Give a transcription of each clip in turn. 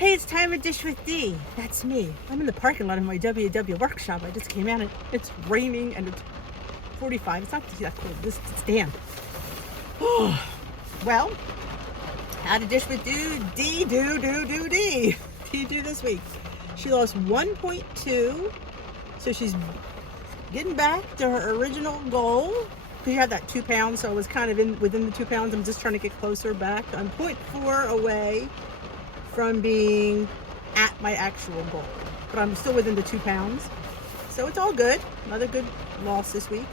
Hey, it's time to dish with D. That's me. I'm in the parking lot of my WW workshop. I just came out and it's raining and it's 45. It's not that cold. It's damp. Well, how to dish with D do this week. She lost 1.2, so she's getting back to her original goal. Because you had that 2 pounds, so I was kind of within the 2 pounds. I'm just trying to get closer back. I'm 0.4 away from being at my actual goal, but I'm still within the 2 pounds, so it's all good. Another good loss this week.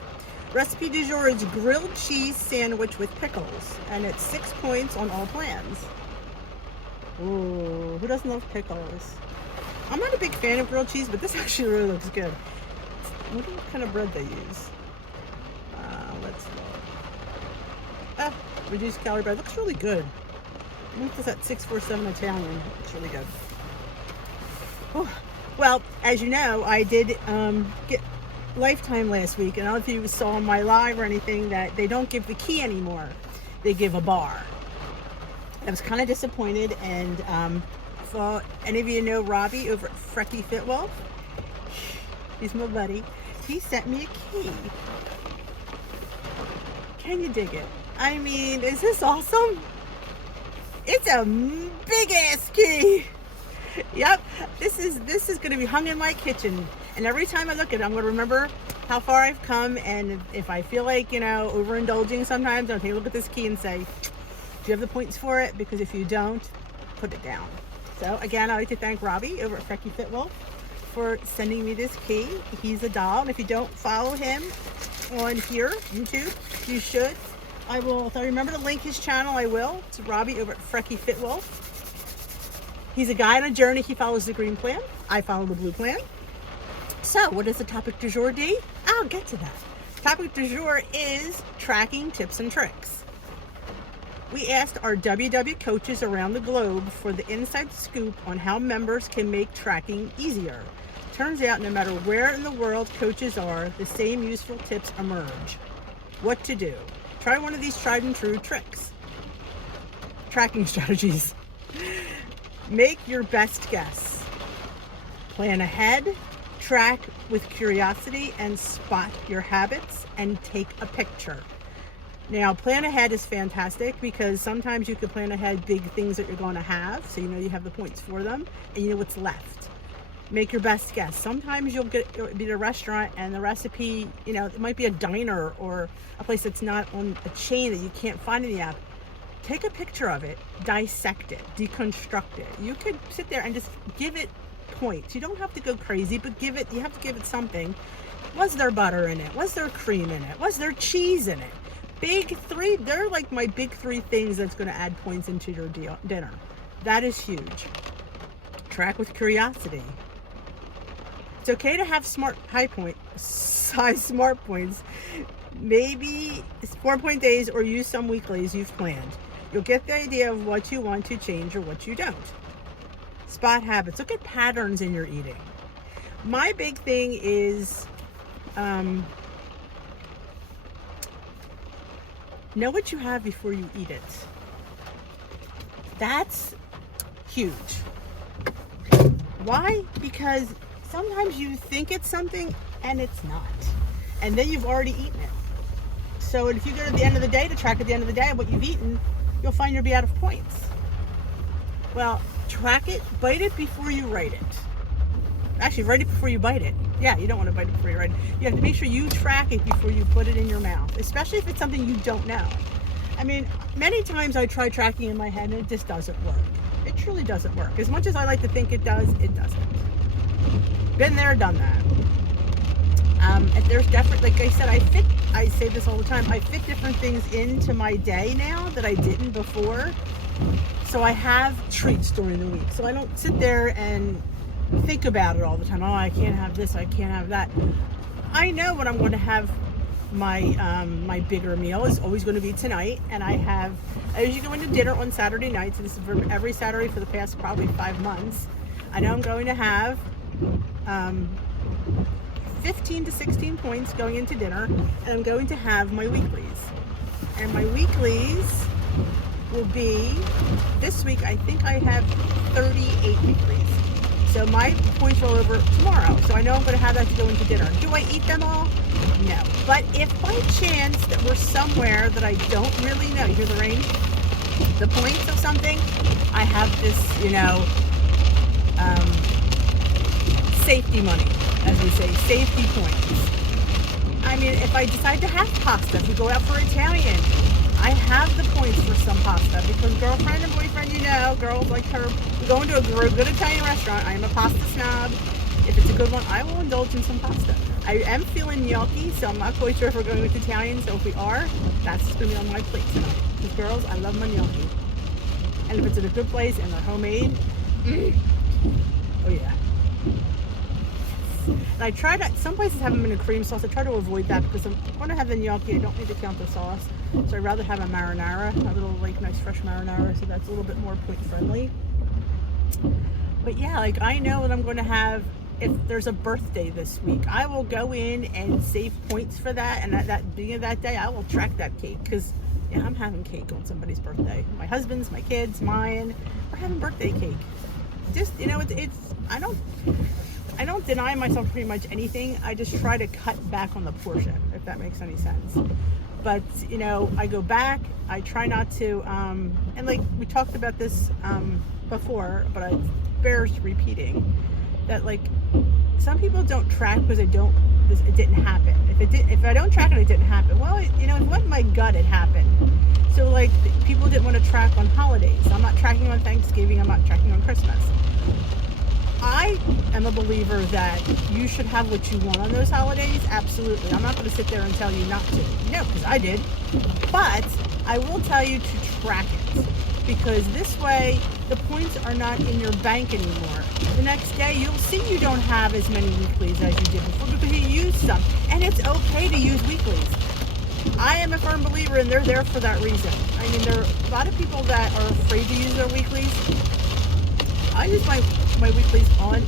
Recipe du jour is grilled cheese sandwich with pickles, and it's 6 points on all plans. Ooh, who doesn't love pickles? I'm not a big fan of grilled cheese, but this actually really looks good. I wonder what kind of bread they use. Let's look. Reduced calorie bread. Looks really good. I think it's at 647 Italian. It's really good. Oh, well, as you know, I did get Lifetime last week, and I don't know if you saw my live or anything that they don't give the key anymore. They give a bar. I was kind of disappointed, and for any of you know Robbie over at Frecky Fitwell, he's my buddy. He sent me a key. Can you dig it? I mean, is this awesome? It's a big ass key. Yep, this is going to be hung in my kitchen, and every time I look at it, I'm going to remember how far I've come. And if I feel like, overindulging sometimes, I'll take a look at this key and say, do you have the points for it? Because if you don't, put it down. So again, I'd like to thank Robbie over at Frecky Fitwell for sending me this key. He's a doll, and if you don't follow him on here, YouTube, you should. I will, if I remember to link his channel, I will. It's Robbie over at Frecky Fitwell. He's a guy on a journey. He follows the green plan. I follow the blue plan. So, what is the topic du jour, D? I'll get to that. Topic du jour is tracking tips and tricks. We asked our WW coaches around the globe for the inside scoop on how members can make tracking easier. Turns out, no matter where in the world coaches are, the same useful tips emerge. What to do? Try one of these tried and true tricks. Tracking strategies. Make your best guess. Plan ahead, track with curiosity, and spot your habits and take a picture. Now, plan ahead is fantastic because sometimes you can plan ahead big things that you're going to have, so you know you have the points for them and you know what's left. Make your best guess. Sometimes you'll be at a restaurant and the recipe, it might be a diner or a place that's not on a chain that you can't find in the app. Take a picture of it, dissect it, deconstruct it. You could sit there and just give it points. You don't have to go crazy, but you have to give it something. Was there butter in it? Was there cream in it? Was there cheese in it? Big three, they're like my big 3 things that's going to add points into your dinner. That is huge. Track with curiosity. It's okay to have smart points. Maybe 4-point days or use some weeklies you've planned. You'll get the idea of what you want to change or what you don't. Spot habits. Look at patterns in your eating. My big thing is know what you have before you eat it. That's huge. Why? Because sometimes you think it's something and it's not. And then you've already eaten it. So if you go to the end of the day to track at the end of the day what you've eaten, you'll find you'll be out of points. Well, track it, bite it before you write it. Actually, write it before you bite it. Yeah, you don't want to bite it before you write it. You have to make sure you track it before you put it in your mouth, especially if it's something you don't know. I mean, many times I try tracking in my head and it just doesn't work. It truly doesn't work. As much as I like to think it does, it doesn't. Been there, done that. If there's definitely, like I said, I say this all the time, I fit different things into my day now that I didn't before. So I have treats during the week. So I don't sit there and think about it all the time. Oh, I can't have this, I can't have that. I know when I'm going to have my bigger meal is always going to be tonight. And I usually go into dinner on Saturday nights. This is for every Saturday for the past probably 5 months. I know I'm going to have 15 to 16 points going into dinner, and I'm going to have my weeklies. And my weeklies will be, this week I think I have 38 weeklies. So my points roll over tomorrow. So I know I'm going to have that to go into dinner. Do I eat them all? No. But if by chance that we're somewhere that I don't really know, you hear the rain? The points of something, I have this, safety money, as we say, safety points. I mean, if I decide to have pasta, if we go out for Italian, I have the points for some pasta because girlfriend and boyfriend, girls like her, we go into a good Italian restaurant. I am a pasta snob. If it's a good one, I will indulge in some pasta. I am feeling gnocchi, so I'm not quite sure if we're going with Italian. So if we are, that's going to be on my plate tonight. Because girls, I love my gnocchi. And if it's at a good place and they're homemade, oh yeah. And I try to, some places have them in a cream sauce. I try to avoid that because I'm going to have the gnocchi. I don't need to count the sauce. So I'd rather have a marinara, a little nice fresh marinara. So that's a little bit more point friendly. But yeah, I know that I'm going to have, if there's a birthday this week, I will go in and save points for that. And at that beginning of that day, I will track that cake because I'm having cake on somebody's birthday. My husband's, my kids, mine. We're having birthday cake. Just, I don't deny myself pretty much anything. I just try to cut back on the portion, if that makes any sense. But, I go back. I try not to, and we talked about this before, but it bears repeating, that some people don't track because it didn't happen. If I don't track it, it didn't happen. Well, it went in my gut, it happened. So people didn't want to track on holidays. I'm not tracking on Thanksgiving. I'm not tracking on Christmas. I am a believer that you should have what you want on those holidays. Absolutely. I'm not going to sit there and tell you not to. No, because I did. But I will tell you to track it. Because this way, the points are not in your bank anymore. The next day, you'll see you don't have as many weeklies as you did before because you used some. And it's okay to use weeklies. I am a firm believer, and they're there for that reason. I mean, there are a lot of people that are afraid to use their weeklies. I use my weeklies on,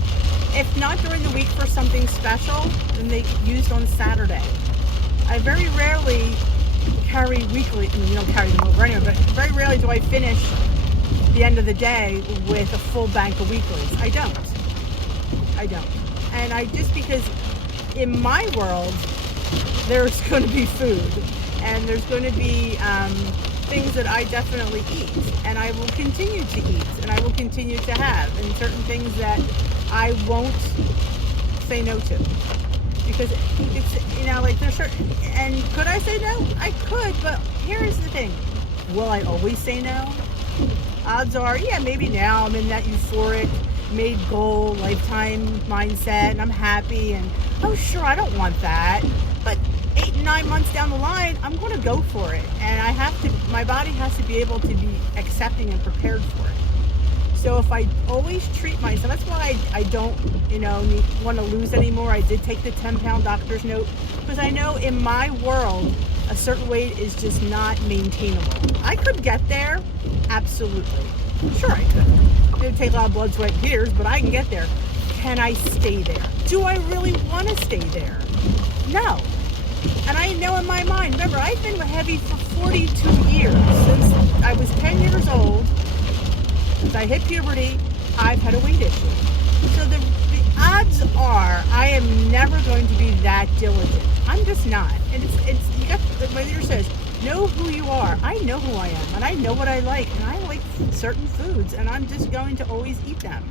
if not during the week for something special, then they used on Saturday. I very rarely carry weekly, you don't carry them over anyway, but very rarely do I finish the end of the day with a full bank of weeklies. I don't. And because in my world, there's going to be food and there's going to be things that I definitely eat, and I will continue to eat, and I will continue to have, and certain things that I won't say no to, because it's, there's certain, and could I say no? I could, but here's the thing, will I always say no? Odds are, yeah, maybe now I'm in that euphoric, made goal, lifetime mindset, and I'm happy, and oh sure, I don't want that, but 8 and 9 months down the line, I'm going to go for it. And my body has to be able to be accepting and prepared for it. So if I always treat myself, that's why I don't, want to lose anymore. I did take the 10-pound doctor's note because I know in my world, a certain weight is just not maintainable. I could get there. Absolutely. Sure I could. It would take a lot of blood, sweat, and tears, but I can get there. Can I stay there? Do I really want to stay there? No. And I know in my mind, remember, I've been heavy for 42 years. Since I was 10 years old, since I hit puberty, I've had a weight issue. So the odds are I am never going to be that diligent. I'm just not. And you got, my leader says, know who you are. I know who I am, and I know what I like, and I like certain foods, and I'm just going to always eat them.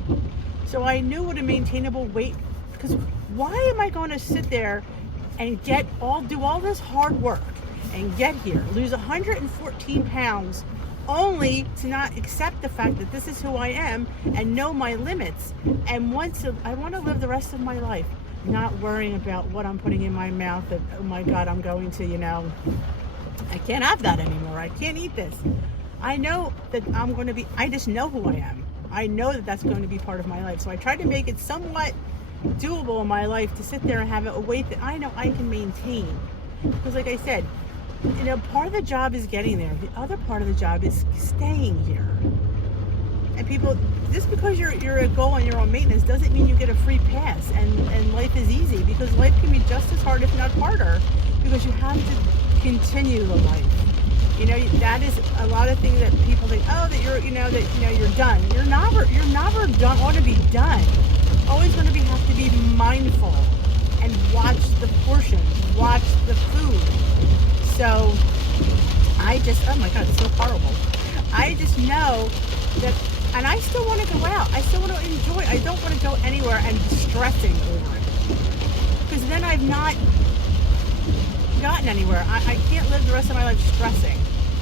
So I knew what a maintainable weight, because why am I going to sit there and do all this hard work and get here, lose 114 pounds, only to not accept the fact that this is who I am and know my limits. And I want to live the rest of my life not worrying about what I'm putting in my mouth, that, oh my God, I'm going to, I can't have that anymore. I can't eat this. I know that I just know who I am. I know that that's going to be part of my life. So I try to make it somewhat doable in my life to sit there and have a weight that I know I can maintain. Because like I said, part of the job is getting there. The other part of the job is staying here. And people, just because you're a goal and you're on maintenance doesn't mean you get a free pass and life is easy, because life can be just as hard, if not harder, because you have to continue the life. You know, that is a lot of things that people think, oh, that you're, you're done. You're never done. Want to be done. Always going to have to be mindful and watch the portions, watch the food. So I just, oh my God, it's so horrible. I just know that, and I still want to go out. I still want to enjoy. I don't want to go anywhere and be stressing over it, because then I've not gotten anywhere. I can't live the rest of my life stressing.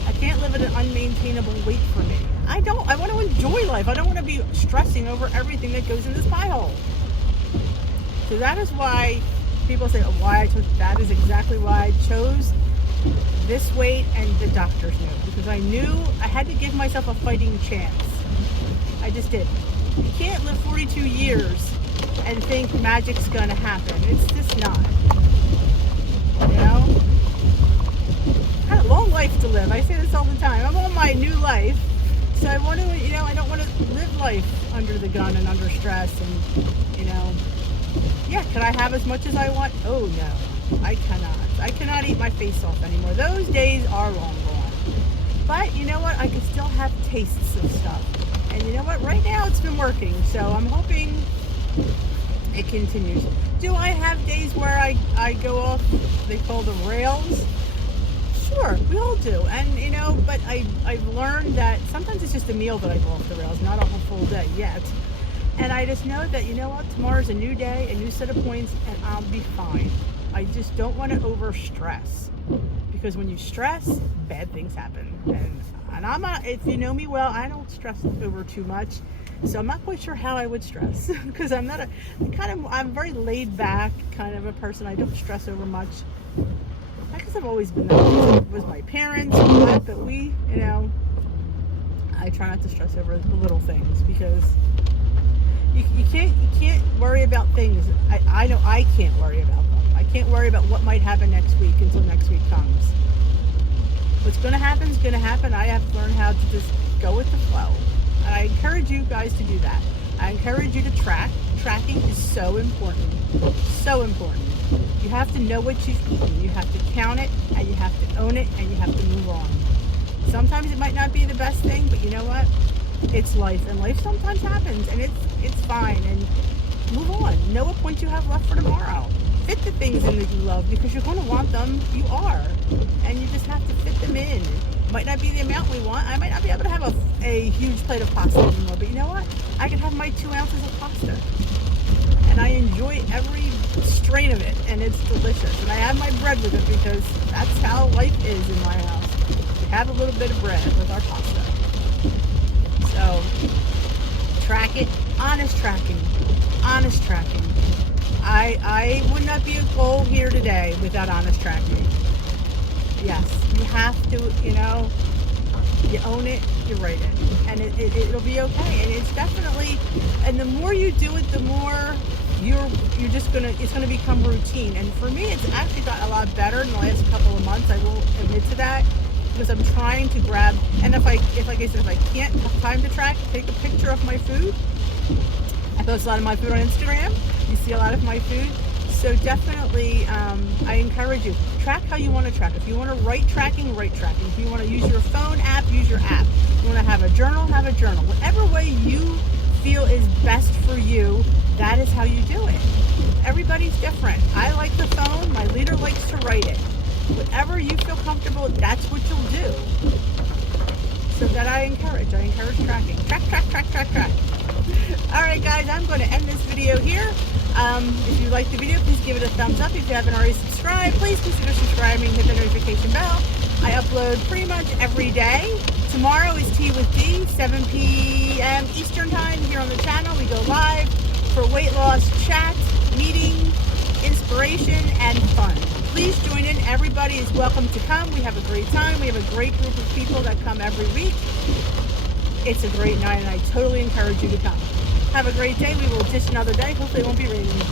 I can't live at an unmaintainable weight for me. I want to enjoy life. I don't want to be stressing over everything that goes in this pie hole. So that is why people say, that is exactly why I chose this weight and the doctor's note, because I knew I had to give myself a fighting chance. I just did. You can't live 42 years and think magic's gonna happen. It's just not. You know? I had a long life to live. I say this all the time. I'm on my new life. So I want to, I don't want to live life under the gun and under stress and, yeah, can I have as much as I want? Oh no, I cannot. I cannot eat my face off anymore. Those days are long gone. But you know what? I can still have tastes of stuff. And you know what? Right now it's been working. So I'm hoping it continues. Do I have days where I go off, they call the rails? Sure, we all do. And, but I've learned that sometimes it's just a meal that I go off the rails, not a whole full day yet. And I just know that, tomorrow's a new day, a new set of points, and I'll be fine. I just don't want to over stress, because when you stress, bad things happen. And I'm not, if you know me well, I don't stress over too much. So I'm not quite sure how I would stress, because I'm very laid back kind of a person. I don't stress over much. I guess I've always been that way. It was my parents, but we, I try not to stress over the little things, because you can't worry about things. I know I can't worry about them. I can't worry about what might happen next week until next week comes. What's going to happen is going to happen. I have to learn how to just go with the flow. And I encourage you guys to do that. I encourage you to track. Tracking is so important. So important. You have to know what you've eaten. You have to count it, and you have to own it, and you have to move on. Sometimes it might not be the best thing, but you know what? It's life, and life sometimes happens, and it's fine. And move on. Know what points you have left for tomorrow. Fit the things in that you love, because you're going to want them. You are, and you just have to fit them in. Might not be the amount we want. I might not be able to have a huge plate of pasta anymore, but you know what? I can have my 2 ounces of pasta, and I enjoy every strain of it, and it's delicious. And I have my bread with it, because that's how life is in my house. We have a little bit of bread with our pasta. So track it. Honest tracking. I would not be a goal here today without honest tracking. Yes, you have to, you own it, you write it, and it'll be okay. And it's definitely, and the more you do it, the more you're just it's gonna become routine. And for me, it's actually got a lot better in the last couple of months. I will admit to that, because I'm trying to grab, and if I can't have time to track, take a picture of my food. I post a lot of my food on Instagram. You see a lot of my food. So definitely, I encourage you, track how you want to track. If you want to write tracking. If you want to use your phone app, use your app. If you want to have a journal, have a journal. Whatever way you feel is best for you, that is how you do it. Everybody's different. I like the phone. My leader likes to write it. Whatever you feel comfortable, that's what you'll do. So that I encourage tracking. Track. All right, guys, I'm going to end this video here. If you liked the video, please give it a thumbs up. If you haven't already subscribed, please consider subscribing, hit the notification bell. I upload pretty much every day. Tomorrow is Tea with D, 7 p.m. Eastern Time here on the channel. We go live for weight loss chat, meeting, inspiration, and fun. Please join in. Everybody is welcome to come. We have a great time. We have a great group of people that come every week. It's a great night, and I totally encourage you to come. Have a great day. We will dish another day. Hopefully it won't be raining.